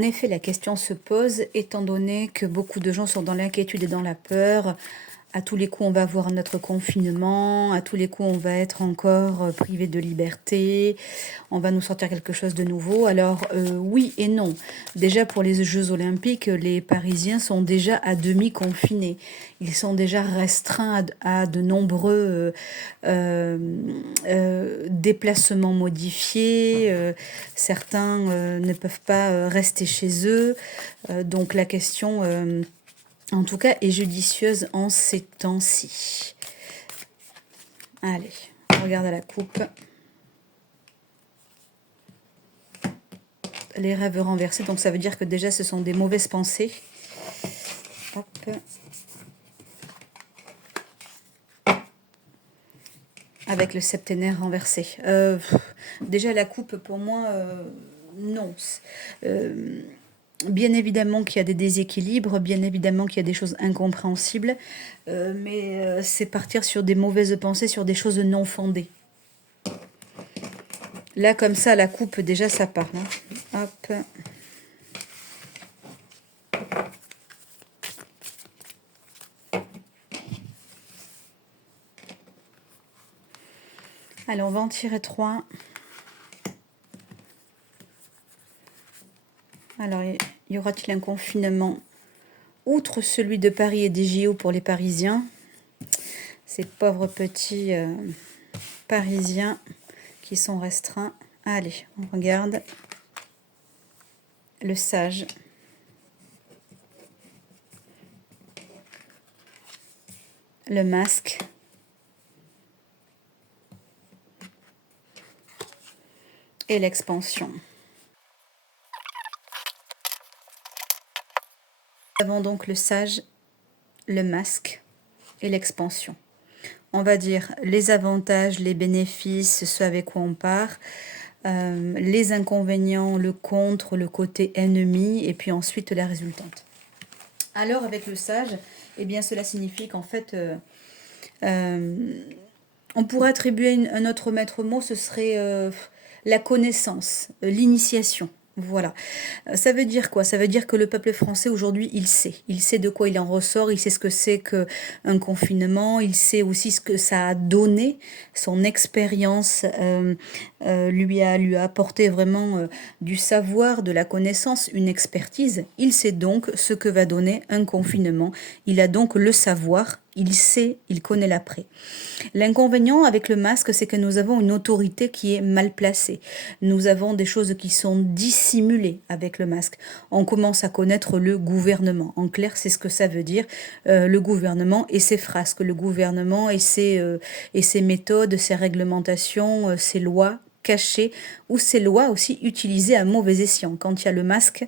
En effet, la question se pose, étant donné que beaucoup de gens sont dans l'inquiétude et dans la peur. À tous les coups, on va avoir notre confinement, à tous les coups, on va être encore privé de liberté, on va nous sortir quelque chose de nouveau. Alors, oui et non. Déjà, pour les Jeux Olympiques, les Parisiens sont déjà à demi confinés. Ils sont déjà restreints à de nombreux déplacements modifiés. Certains ne peuvent pas rester chez eux. Donc, la question en tout cas, est judicieuse en ces temps-ci. Allez, on regarde à la coupe. Les rêves renversés, donc ça veut dire que déjà ce sont des mauvaises pensées. Hop. Avec le septénaire renversé. Déjà la coupe, pour moi, non. Bien évidemment qu'il y a des déséquilibres, bien évidemment qu'il y a des choses incompréhensibles, mais c'est partir sur des mauvaises pensées, sur des choses non fondées. Là, comme ça, la coupe, déjà, ça part. Hein. Hop. Allez, on va en tirer 3. Alors, y aura-t-il un confinement outre celui de Paris et des JO pour les Parisiens? Ces pauvres petits Parisiens qui sont restreints. Allez, on regarde. Le sage. Le masque. Et l'expansion. Nous avons donc le sage, le masque et l'expansion. On va dire les avantages, les bénéfices, ce avec quoi on part, les inconvénients, le contre, le côté ennemi, et puis ensuite la résultante. Alors avec le sage, eh bien cela signifie qu'en fait, on pourrait attribuer un autre maître mot, ce serait la connaissance, l'initiation. Voilà. Ça veut dire quoi? Ça veut dire que le peuple français aujourd'hui, il sait. Il sait de quoi il en ressort, il sait ce que c'est qu'un confinement, il sait aussi ce que ça a donné. Son expérience lui a apporté vraiment du savoir, de la connaissance, une expertise. Il sait donc ce que va donner un confinement. Il a donc le savoir. Il sait, il connaît l'après. L'inconvénient avec le masque, c'est que nous avons une autorité qui est mal placée. Nous avons des choses qui sont dissimulées avec le masque. On commence à connaître le gouvernement. En clair, c'est ce que ça veut dire, le gouvernement et ses frasques, le gouvernement et ses méthodes, ses réglementations, ses lois cachées ou ces lois aussi utilisées à mauvais escient. Quand il y a le masque,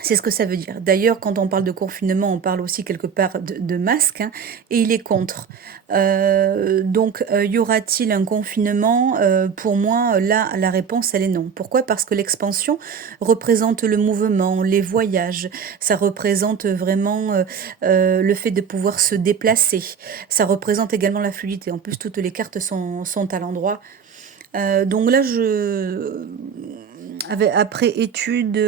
c'est ce que ça veut dire. D'ailleurs, quand on parle de confinement, on parle aussi quelque part de masque, hein, et il est contre. Donc, y aura-t-il un confinement? Pour moi, là, la réponse, elle est non. Pourquoi? Parce que l'expansion représente le mouvement, les voyages. Ça représente vraiment le fait de pouvoir se déplacer. Ça représente également la fluidité. En plus, toutes les cartes sont à l'endroit. Donc là, après étude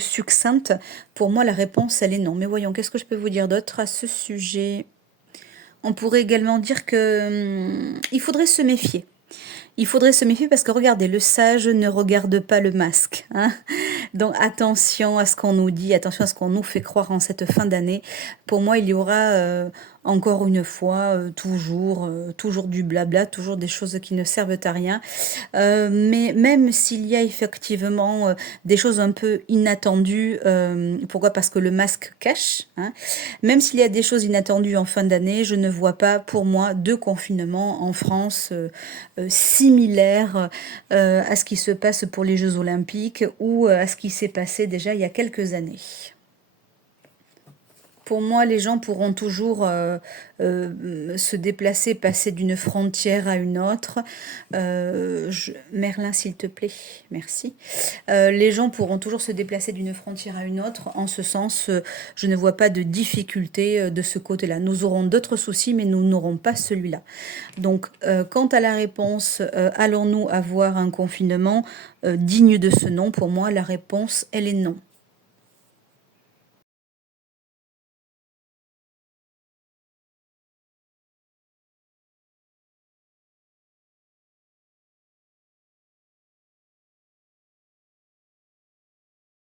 succincte, pour moi, la réponse, elle est non. Mais voyons, qu'est-ce que je peux vous dire d'autre à ce sujet? On pourrait également dire que il faudrait se méfier. Il faudrait se méfier parce que regardez, le sage ne regarde pas le masque. Hein. Donc attention à ce qu'on nous dit, attention à ce qu'on nous fait croire en cette fin d'année. Pour moi, il y aura encore une fois toujours du blabla, toujours des choses qui ne servent à rien. Mais même s'il y a effectivement des choses un peu inattendues, pourquoi? Parce que le masque cache. Hein, même s'il y a des choses inattendues en fin d'année, je ne vois pas pour moi de confinement en France similaire à ce qui se passe pour les Jeux Olympiques ou à ce qui s'est passé déjà il y a quelques années. Pour moi, les gens pourront toujours se déplacer, passer d'une frontière à une autre. Merlin, s'il te plaît, merci. Les gens pourront toujours se déplacer d'une frontière à une autre. En ce sens, je ne vois pas de difficulté de ce côté-là. Nous aurons d'autres soucis, mais nous n'aurons pas celui-là. Donc, quant à la réponse, allons-nous avoir un confinement digne de ce nom? Pour moi, la réponse, elle est non.